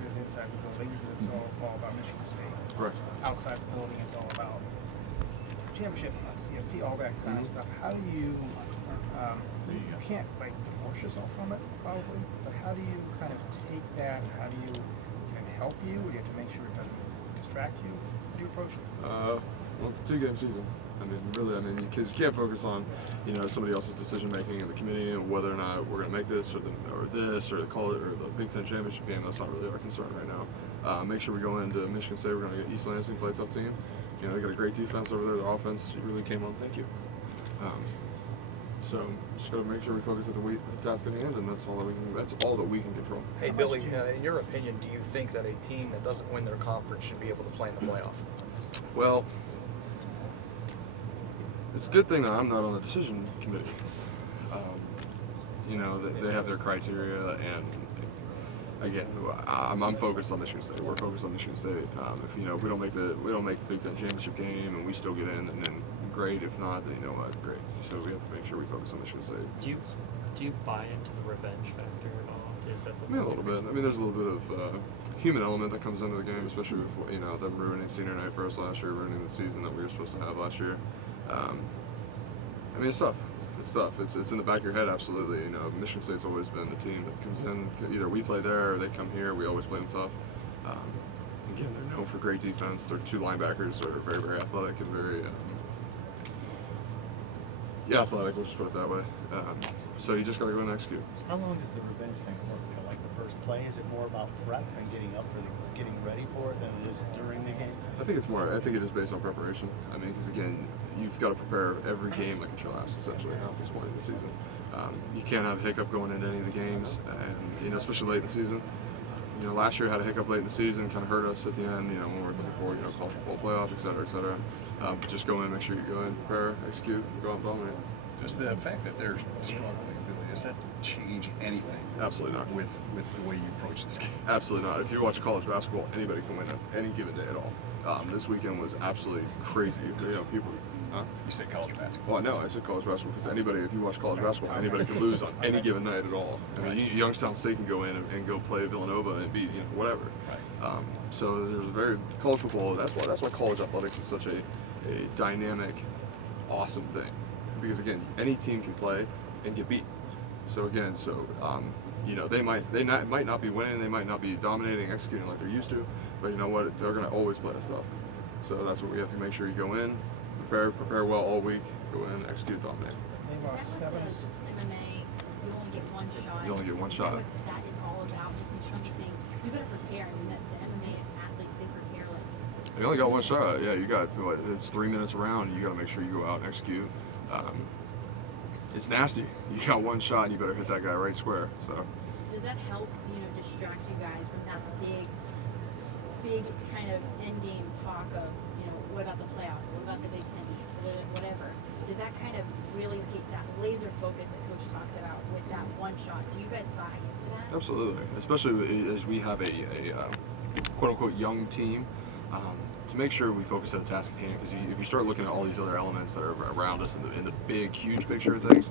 inside the building, it's all about Michigan State. Correct. Outside the building, it's all about championship, CFP, all that kind of stuff. How do you, you can't like divorce yourself from it probably, but how do you kind of take that, how do you, can it help you, or you have to make sure it doesn't distract you? How do you approach it? Well, it's a 2-game season. I mean, really, because you can't focus on, somebody else's decision making in the committee and whether or not we're going to make this or the college or the Big Ten championship game. That's not really our concern right now. Make sure we go into Michigan State. We're going to get East Lansing, play a tough team. They got a great defense over there. Their offense really came on. Thank you. So just got to make sure we focus at the task at hand, and that's all that we can control. Hey Billy, in your opinion, do you think that a team that doesn't win their conference should be able to play in the playoff? Well, it's a good thing that I'm not on the decision committee. They have their criteria, and again, I'm focused on Michigan State. We're focused on Michigan State. If we don't make the Big Ten championship game and we still get in, and then great. If not, then great. So we have to make sure we focus on Michigan State. Do you buy into the revenge factor at all? Is that something? A little bit. There's a little bit of human element that comes into the game, especially with them ruining senior night for us last year, ruining the season that we were supposed to have last year. It's tough. It's tough. It's in the back of your head, absolutely. Michigan State's always been the team that comes in. Either we play there or they come here. We always play them tough. Again, they're known for great defense. Their 2 linebackers are very, very athletic and very athletic. We'll just put it that way. So you just got to go and execute. How long does the revenge thing work? Till like the first play? Is it more about prep and getting ready for it than it is during the game? I think it is based on preparation. Because again, you've got to prepare every game like a class, essentially, at this point in the season. You can't have a hiccup going into any of the games, and especially late in the season. Last year had a hiccup late in the season, kind of hurt us at the end. When we're looking forward, college football playoff, et cetera, et cetera. But just go in, make sure you go in, prepare, execute, go out and dominate. Does the fact that they're struggling, Billy, does that change anything? Absolutely not. With the way you approach this game? Absolutely not. If you watch college basketball, anybody can win on any given day at all. This weekend was absolutely crazy. People. You say college basketball? Well, no, I said college basketball because if you watch college basketball, anybody can lose on any given night at all. Youngstown State can go in and go play Villanova and beat whatever. Right. So there's college football. That's why college athletics is such a dynamic, awesome thing. Because again, any team can play and get beat. So again, they might not be winning, they might not be dominating, executing like they're used to, but you know what? They're going to always play us tough. So that's what we have to make sure you go in, prepare well all week, go in, execute, dominate. They lost 7. MMA, you only get one shot. You only get one shot. What that is all about. I'm just saying, you better prepare. The MMA athletes, they prepare like. You only got one shot. Yeah, you got it's 3 minutes around. You got to make sure you go out and execute. It's nasty. You got one shot, and you better hit that guy right square. So. Does that help, distract you guys from that big kind of end game talk of, what about the playoffs? What about the Big Ten East? Whatever. Does that kind of really get that laser focus that Coach talks about with that one shot? Do you guys buy into that? Absolutely, especially as we have a quote-unquote young team. To make sure we focus on the task at hand, because if you start looking at all these other elements that are around us in the big, huge picture of things,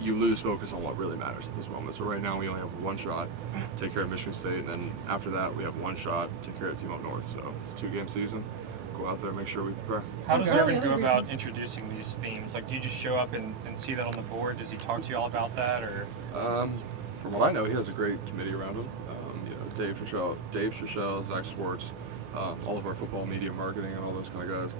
you lose focus on what really matters at this moment. So right now we only have one shot, take care of Michigan State, and then after that we have one shot, take care of Team Up North. So it's a 2-game season. Go out there and make sure we prepare. How does Urban go about introducing these themes? Like, do you just show up and see that on the board? Does he talk to you all about that, or? From what I know, he has a great committee around him. Dave Shachel, Zach Schwartz, all of our football media marketing and all those kind of guys.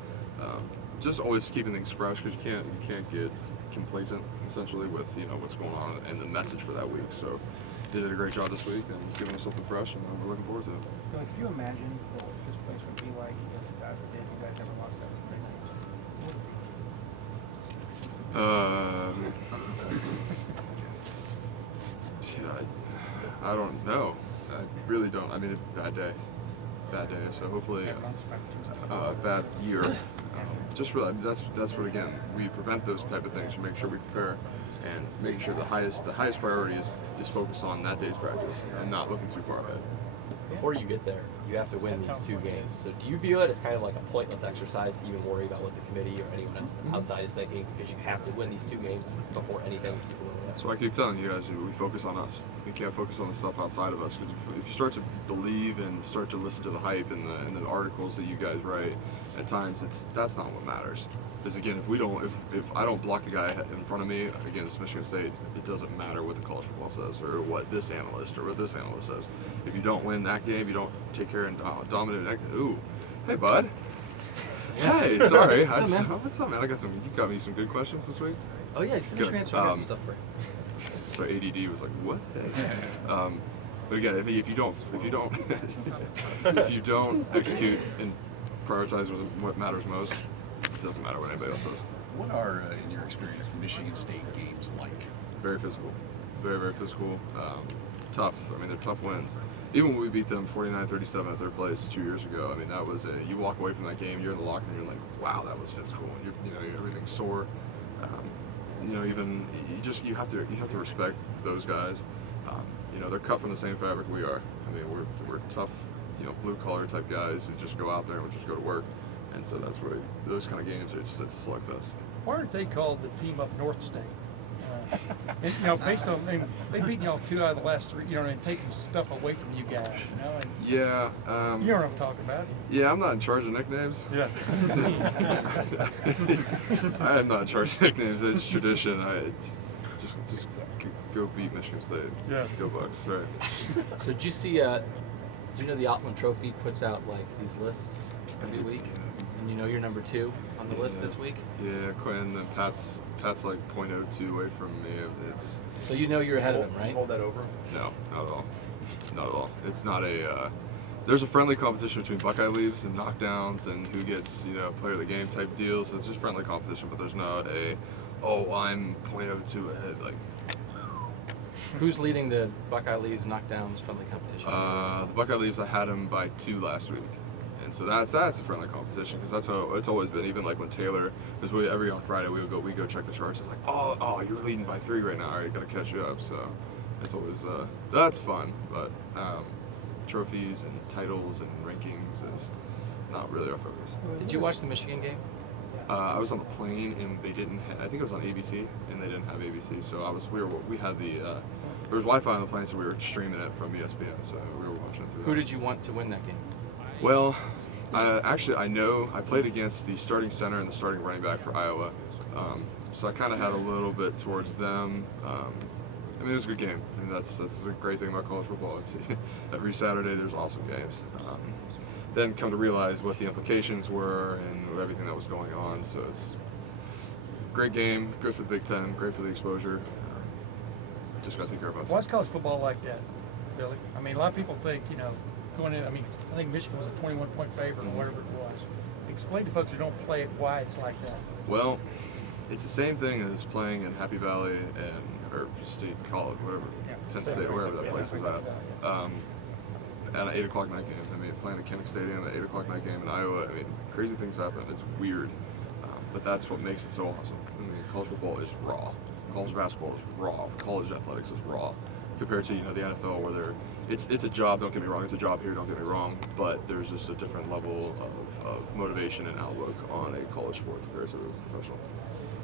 Just always keeping things fresh, because you can't get complacent essentially with what's going on and the message for that week. So they did a great job this week and giving us something fresh, and we're looking forward to it. Could you imagine what this place would be like if, God forbid, you guys ever lost 7 straight games? I don't know. I really don't. Bad day. So hopefully, a bad year. Just really, that's what, again, we prevent those type of things to make sure we prepare and making sure the highest priority is focused on that day's practice and not looking too far ahead. Before you get there, you have to win these 2 games. So do you view it as kind of like a pointless exercise to even worry about what the committee or anyone else outside is thinking, because you have to win these 2 games before anything? So I keep telling you guys, we focus on us. We can't focus on the stuff outside of us, because if you start to believe and start to listen to the hype and the articles that you guys write, at times that's not what matters. Because again, if I don't block the guy in front of me against Michigan State, it doesn't matter what the college football says or what this analyst or what this analyst says. If you don't win that game, you don't take care and dominate that. Ooh, hey bud. Hey, sorry. What's up, man? What's up, man? You got me some good questions this week. Oh yeah, you finished Good. your answer. I got some stuff for you. So ADD was like, what? But again, if you don't if you don't execute and prioritize what matters most, it doesn't matter what anybody else says. What are, in your experience, Michigan State games like? Very physical, very, very physical. Tough. I mean, they're tough wins. Even when we beat them 49-37 at their place 2 years ago, I mean, that was you walk away from that game, you're in the locker room, you're like, wow, that was physical, and everything's sore. You have to respect those guys. They're cut from the same fabric we are. I mean, we're tough, blue collar type guys who just go out there and just go to work. And so that's where those kind of games, it's a slugfest. Why aren't they called the team up North State? Based on, they beat y'all 2 out of the last 3, and taking stuff away from you guys, and Yeah. you know what I'm talking about. Yeah, I'm not in charge of nicknames. Yeah. I am not in charge of nicknames. It's tradition. Just go beat Michigan State. Yeah. Go Bucks. Right. So did you see? Do you know the Altman Trophy puts out like these lists every week, and you're number 2 on the list this week? Yeah, Quinn and Pat's like 0.02 away from me. So you're ahead of him, right? Hold that over. No, not at all. Not at all. It's not there's a friendly competition between Buckeye leaves and knockdowns and who gets, player of the game type deals. So it's just friendly competition, but there's not I'm 0.02 ahead. Like, Who's leading the Buckeye Leaves knockdowns friendly competition? the Buckeye leaves, I had him by 2 last week. And so that's a friendly competition, because that's how it's always been. Even like when Taylor, because on Friday we go check the charts. It's like, oh, you're leading by 3 right now. All right, gotta catch you up. So it's always that's fun, but trophies and titles and rankings is not really our focus. Did you watch the Michigan game? I was on the plane and they didn't. I think it was on ABC and they didn't have ABC. So we had the there was Wi-Fi on the plane, so we were streaming it from ESPN. So we were watching it through that. Who did you want to win that game? Well, I know I played against the starting center and the starting running back for Iowa, so I kind of had a little bit towards them. It was a good game. I mean, that's a great thing about college football. Every Saturday there's awesome games. Then come to realize what the implications were and everything that was going on. So it's a great game, good for the Big Ten, great for the exposure. Just got to take care of us. Why is college football like that, Billy? I mean, a lot of people think, going in, I think Michigan was a 21-point favorite or whatever it was. Explain to folks who don't play it why it's like that. Well, it's the same thing as playing in Happy Valley or State College, whatever, Penn State, wherever that place is at. At an 8 o'clock night game. I mean, playing at Kinnick Stadium at 8 o'clock night game in Iowa. I mean, crazy things happen. It's weird, but that's what makes it so awesome. I mean, college football is raw. College basketball is raw. College athletics is raw, compared to the NFL where it's a job. Don't get me wrong. It's a job here. Don't get me wrong. But there's just a different level of motivation and outlook on a college sport compared to the professional.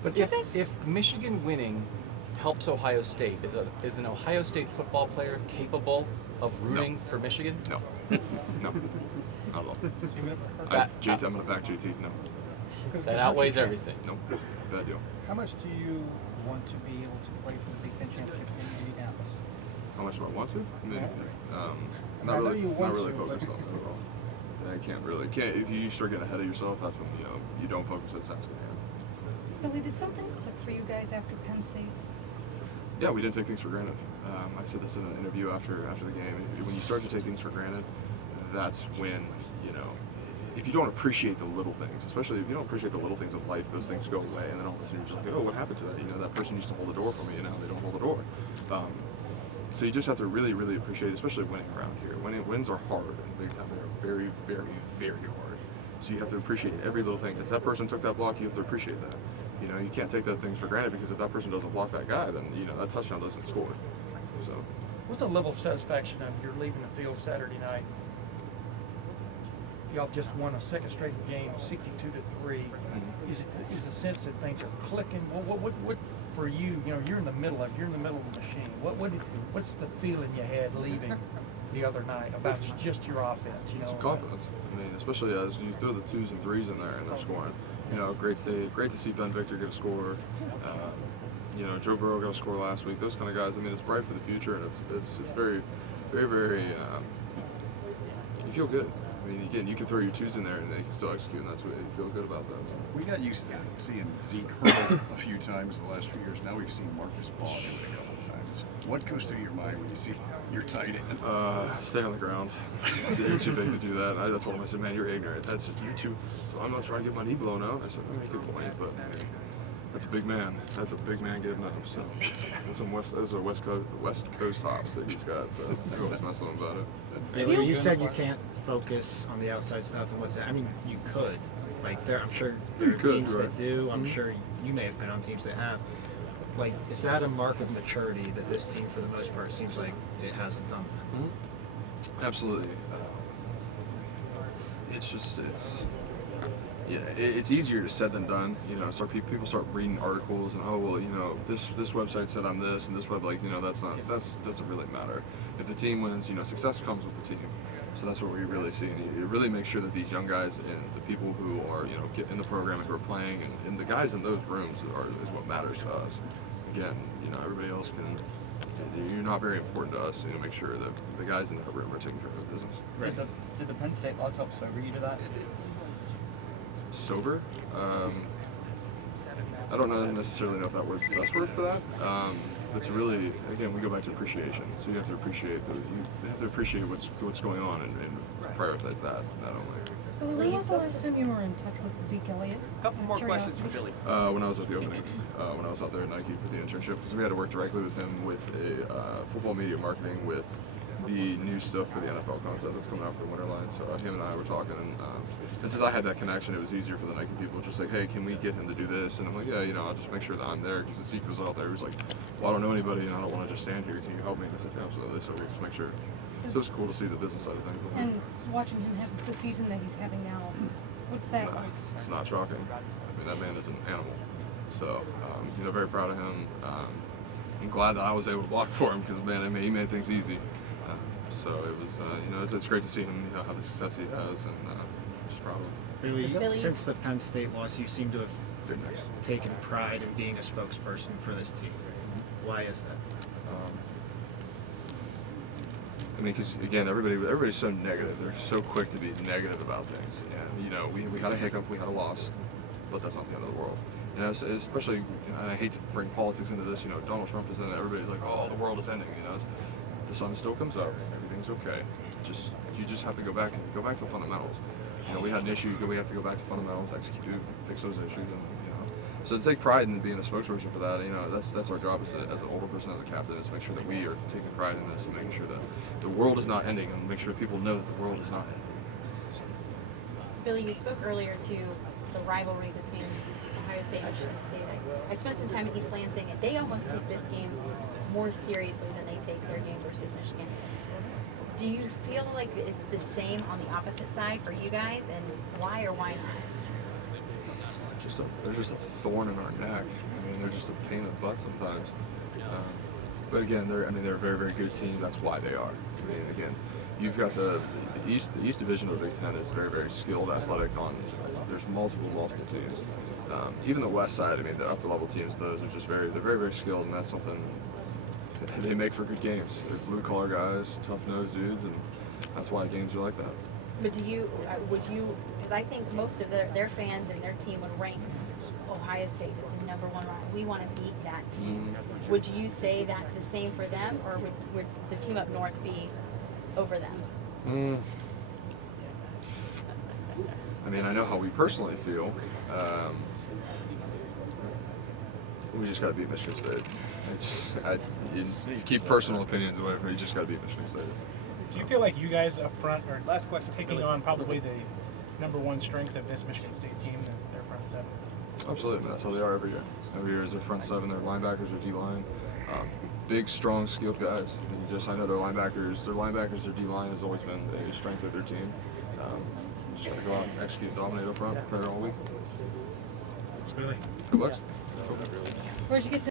But if Michigan winning helps Ohio State, is an Ohio State football player capable of rooting for Michigan? No, not at all. That- I'm going to back JT. No, That outweighs everything. no, bad deal. How much do you want to be able to play for the Big Ten championship in Indianapolis? How much do I want to? I mean, I not know really, you not want really to, focused but- on that at all. I can't. If you start getting ahead of yourself, that's when you don't focus. That's when you Billy, did something click for you guys after Penn State? Yeah, we didn't take things for granted. I said this in an interview after the game. When you start to take things for granted, that's when if you don't appreciate the little things, especially if you don't appreciate the little things of life, those things go away, and then all of a sudden you're just like, oh, what happened to that? That person used to hold the door for me, and now they don't hold the door. So you just have to really, really appreciate it, especially winning around here. Wins are hard in the Big Ten. They're very, very, very hard. So you have to appreciate every little thing. If that person took that block, you have to appreciate that. You can't take those things for granted, because if that person doesn't block that guy, then that touchdown doesn't score. So What's the level of satisfaction of you're leaving the field Saturday night? Y'all just won a second straight game, 62-3. Is the sense that things are clicking? What for you, you're in the middle of the machine. What's the feeling you had leaving the other night about just your offense? It's confidence. I mean, especially as you throw the 2s and 3s in there and they're scoring. Great to see Ben Victor get a score. Joe Burrow got a score last week. Those kind of guys. I mean, it's bright for the future, and it's very, very, very. You feel good. I mean, again, you can throw your 2s in there and they can still execute, and that's what you feel good about that. We got used to seeing Zeke hurl a few times the last few years. Now we've seen Marcus Ball do it a couple of times. What goes through your mind when you see your tight end? Stay on the ground. You're too big to do that. I told him, I said, man, you're ignorant. That's just you too. So I'm not trying to get my knee blown out. I said, make a good point, but that's a big man. That's a big man getting up. So those are West Coast hops that he's got. So you always mess with him about it. Baylor, you said you can't focus on the outside stuff and what's that. I mean, you could. Like, I'm sure there are teams that do. I'm sure you may have been on teams that have. Like, is that a mark of maturity that this team, for the most part, seems like it hasn't done? Absolutely. It's easier said than done. People start reading articles and this website said I'm this and this web doesn't really matter. If the team wins, success comes with the team. So that's what we really see. And you really make sure that these young guys and the people who are get in the program and who are playing and the guys in those rooms is what matters to us. Again, everybody else can. You're not very important to us. Make sure that the guys in that room are taking care of their business. Right. Did the Penn State loss help sober you to that? Sober? I don't necessarily know if that word's the best word for that. It's really, again, we go back to appreciation. So you have to appreciate what's going on and prioritize that only. Billy, when was the last time you were in touch with Zeke Elliott? A couple more questions for Billy. When I was at the opening, when I was out there at Nike for the internship, because we had to work directly with him with a football media marketing with the new stuff for the NFL content that's coming out for the winter line. So him and I were talking, and since I had that connection, it was easier for the Nike people. Just like, hey, can we get him to do this? And I'm like, yeah, I'll just make sure that I'm there, because Zeke was out there. He was like, well, I don't know anybody, and I don't want to just stand here. Can you help me? I said, yeah, absolutely. So we just make sure. So it's cool to see the business side of things. And watching him have the season that he's having now, what's that like? It's not shocking. I mean, that man is an animal. So, very proud of him. I'm glad that I was able to block for him because, man, he made things easy. So it was, it's great to see him have the success he has, and just proud of him. Billy, since the Penn State loss, you seem to have taken pride in being a spokesperson for this team. Why is that? Because again, everybody's so negative. They're so quick to be negative about things. And we had a hiccup, we had a loss, but that's not the end of the world. Especially, and I hate to bring politics into this. Donald Trump is in it. Everybody's like, oh, the world is ending. The sun still comes up. Everything's okay. You just have to go back to the fundamentals. We had an issue. We have to go back to fundamentals, execute, fix those issues, and So to take pride in being a spokesperson for that, that's our job as an older person, as a captain, is to make sure that we are taking pride in this and making sure that the world is not ending, and make sure people know that the world is not ending. Billy, you spoke earlier to the rivalry between Ohio State and Michigan State. I spent some time in East Lansing, and they almost take this game more seriously than they take their game versus Michigan. Do you feel like it's the same on the opposite side for you guys, and why or why not? They're just a thorn in our neck. They're just a pain in the butt sometimes. But again, they're a very, very good team. That's why they are. Again, you've got the East Division of the Big Ten is very, very skilled, athletic. There's multiple teams. Even the West side, the upper level teams, those are just they're very, very skilled, and that's something they make for good games. They're blue collar guys, tough nosed dudes, and that's why games are like that. But because I think most of their fans and their team would rank Ohio State as the #1 rival. We want to beat that team. Would you say that the same for them, or would the team up north be over them? I know how we personally feel. We just got to beat Michigan State. To keep personal opinions away from it, you just got to beat Michigan State. Do you feel like you guys up front are Last question, taking Billy. on probably the #1 strength of this Michigan State team, their front seven? Absolutely, that's how they are every year. Every year is their front seven, their linebackers, their D-line. Big, strong, skilled guys. I know their linebackers, their D-line has always been a strength of their team. Just got to go out and execute and dominate up front, prepare all week. Thanks, Billy. Good luck. Where'd you get